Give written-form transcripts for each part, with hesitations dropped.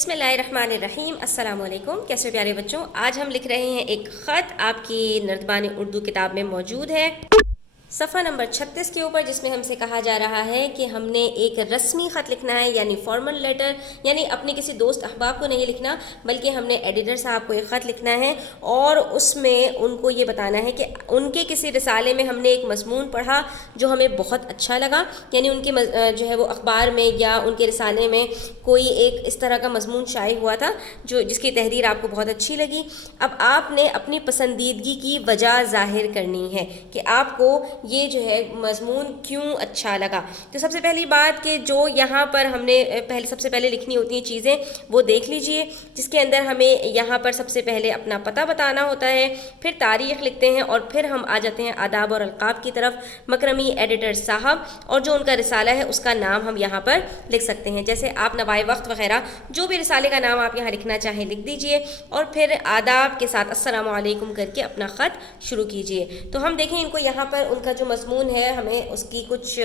बसमिल्लाहिर्रहमानिर्रहीम। अस्सलाम वालेकुम। कैसे प्यारे बच्चों, आज हम लिख रहे हैं एक ख़त आपकी नर्दबान उर्दू किताब में मौजूद है, सफ़ा नंबर 36 के ऊपर, जिसमें हमसे कहा जा रहा है कि हमने एक रस्मी ख़त लिखना है, यानी फॉर्मल लेटर, यानी अपने किसी दोस्त अहबाब को नहीं लिखना, बल्कि हमने एडिटर साहब को एक ख़त लिखना है और उसमें उनको ये बताना है कि उनके किसी रिसाले में हमने एक मज़मून पढ़ा जो हमें बहुत अच्छा लगा, यानी उनके जो है वो अखबार में या उनके रिसाले में कोई एक इस तरह का मज़मून शाये हुआ था जो जिसकी तहरीर आपको बहुत अच्छी लगी। अब आपने अपनी पसंदीदगी की वजह ज़ाहिर करनी है कि आपको ये जो है मज़मून क्यों अच्छा लगा। तो सबसे पहली बात कि जो यहाँ पर हमने सबसे पहले लिखनी होती हैं चीज़ें, वो देख लीजिए, जिसके अंदर हमें यहाँ पर सबसे पहले अपना पता बताना होता है, फिर तारीख़ लिखते हैं और फिर हम आ जाते हैं आदाब और अलक़ाब की तरफ। मकरमी एडिटर साहब और जो उनका रिसाला है उसका नाम हम यहाँ पर लिख सकते हैं, जैसे आप नवाए वक्त वग़ैरह जो भी रिसाले का नाम आप यहाँ लिखना चाहें लिख दीजिए और फिर आदाब के साथ अस्सलामु अलैकुम करके अपना ख़त शुरू कीजिए। तो हम देखें इनको यहाँ पर उनका जो मज़मून है हमें उसकी कुछ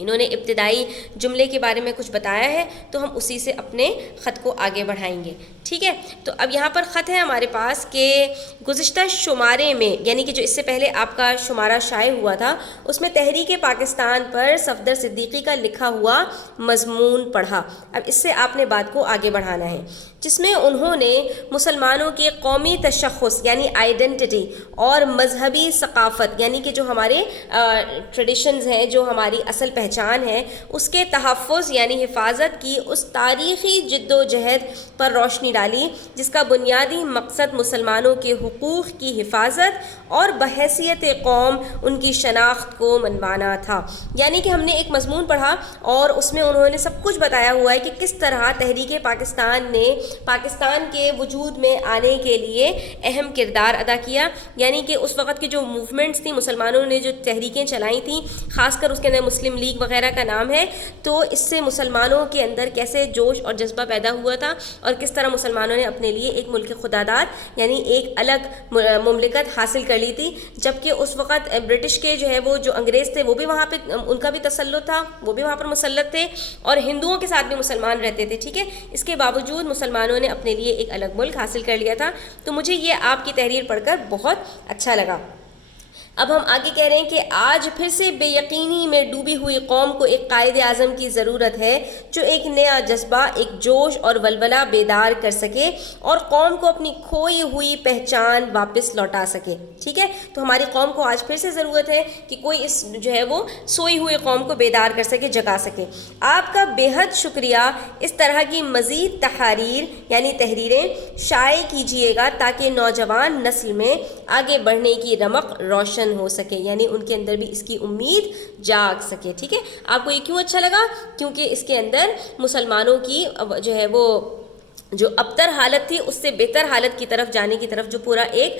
इन्होंने इब्तिदाई जुमले के बारे में कुछ बताया है, तो हम उसी से अपने ख़त को आगे बढ़ाएंगे। ठीक है, तो अब यहाँ पर ख़त है हमारे पास कि गुज़िश्ता शुमारे में, यानी कि जो इससे पहले आपका शुमारा शाये हुआ था, उसमें तहरीक पाकिस्तान पर सफदर सिद्दीकी का लिखा हुआ मज़मून पढ़ा। अब इससे आपने बात को आगे बढ़ाना है, जिसमें उन्होंने मुसलमानों के कौमी तशख़्ख़ुस यानी आइडेंटिटी और मजहबी सकाफ़त, यानी कि जो हमारे ट्रेडिशंस हैं, जो हमारी असल पहचान है, उसके तहफ़्फ़ुज़ यानी हिफाजत की उस तारीख़ी जिद्दोजहद पर रोशनी डाली जिसका बुनियादी मकसद मुसलमानों के हुकूक़ की हिफाजत और बहैसियत कौम उनकी शनाख्त को मनवाना था। यानी कि हमने एक मज़मून पढ़ा और उसमें उन्होंने सब कुछ बताया हुआ है कि किस तरह तहरीक पाकिस्तान ने पाकिस्तान के वजूद में आने के लिए अहम किरदार अदा किया, यानी कि उस वक़्त की जो मूवमेंट्स थी, मुसलमानों ने जो तहरीकें चलाई थीं, ख़ासकर उसके अंदर मुस्लिम लीग वग़ैरह का नाम है, तो इससे मुसलमानों के अंदर कैसे जोश और जज्बा पैदा हुआ था और किस तरह मुसलमानों ने अपने लिए एक मुल्क खुदादाद यानी एक अलग मुमलिकत हासिल कर ली थी। जबकि उस वक़्त ब्रिटिश के जो है वो जो अंग्रेज़ थे वो भी वहाँ पे उनका भी तसल्लुत था, वो भी वहाँ पर मुसल्लत थे और हिंदुओं के साथ भी मुसलमान रहते थे। ठीक है, इसके बावजूद मुसलमानों ने अपने लिए एक अलग मुल्क हासिल कर लिया था। तो मुझे ये आपकी तहरीर पढ़कर बहुत अच्छा लगा। अब हम आगे कह रहे हैं कि आज फिर से बेयकीनी में डूबी हुई कौम को एक कायद आज़म की ज़रूरत है जो एक नया जज्बा, एक जोश और वलवला बेदार कर सके और कौम को अपनी खोई हुई पहचान वापस लौटा सके। ठीक है, तो हमारी कौम को आज फिर से ज़रूरत है कि कोई इस जो है वो सोई हुई कौम को बेदार कर सके, जगा सके। आपका बेहद शुक्रिया। इस तरह की मज़ीद तहारीर यानी तहरीरें शाये कीजिएगा ताकि नौजवान नस्ल में आगे बढ़ने की रमक रोशन हो सके, यानी उनके अंदर भी इसकी उम्मीद जाग सके। ठीक है, आपको ये क्यों अच्छा लगा? क्योंकि इसके अंदर मुसलमानों की जो है वो जो अबतर हालत थी उससे बेहतर हालत की तरफ जाने की तरफ जो पूरा एक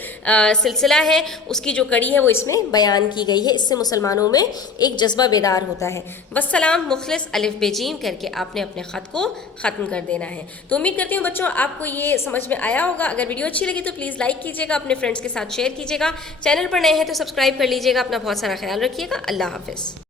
सिलसिला है, उसकी जो कड़ी है वो इसमें बयान की गई है। इससे मुसलमानों में एक जज्बा बेदार होता है। वस्सलाम, मुखलिस, अलिफ बेजीम करके आपने अपने ख़त को ख़त्म कर देना है। तो उम्मीद करती हूँ बच्चों आपको ये समझ में आया होगा। अगर वीडियो अच्छी लगी तो प्लीज़ लाइक कीजिएगा, अपने फ्रेंड्स के साथ शेयर कीजिएगा। चैनल पर नए हैं तो सब्सक्राइब कर लीजिएगा। अपना बहुत सारा ख्याल रखिएगा। अल्लाह हाफ़िज़।